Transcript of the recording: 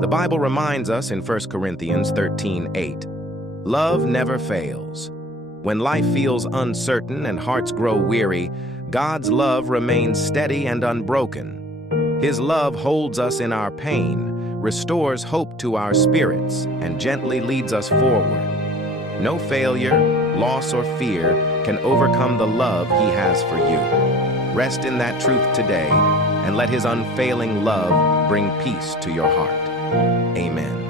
The Bible reminds us in 1 Corinthians 13:8, love never fails. When life feels uncertain and hearts grow weary, God's love remains steady and unbroken. His love holds us in our pain, restores hope to our spirits, and gently leads us forward. No failure, loss, or fear can overcome the love He has for you. Rest in that truth today, and let His unfailing love bring peace to your heart. Amen.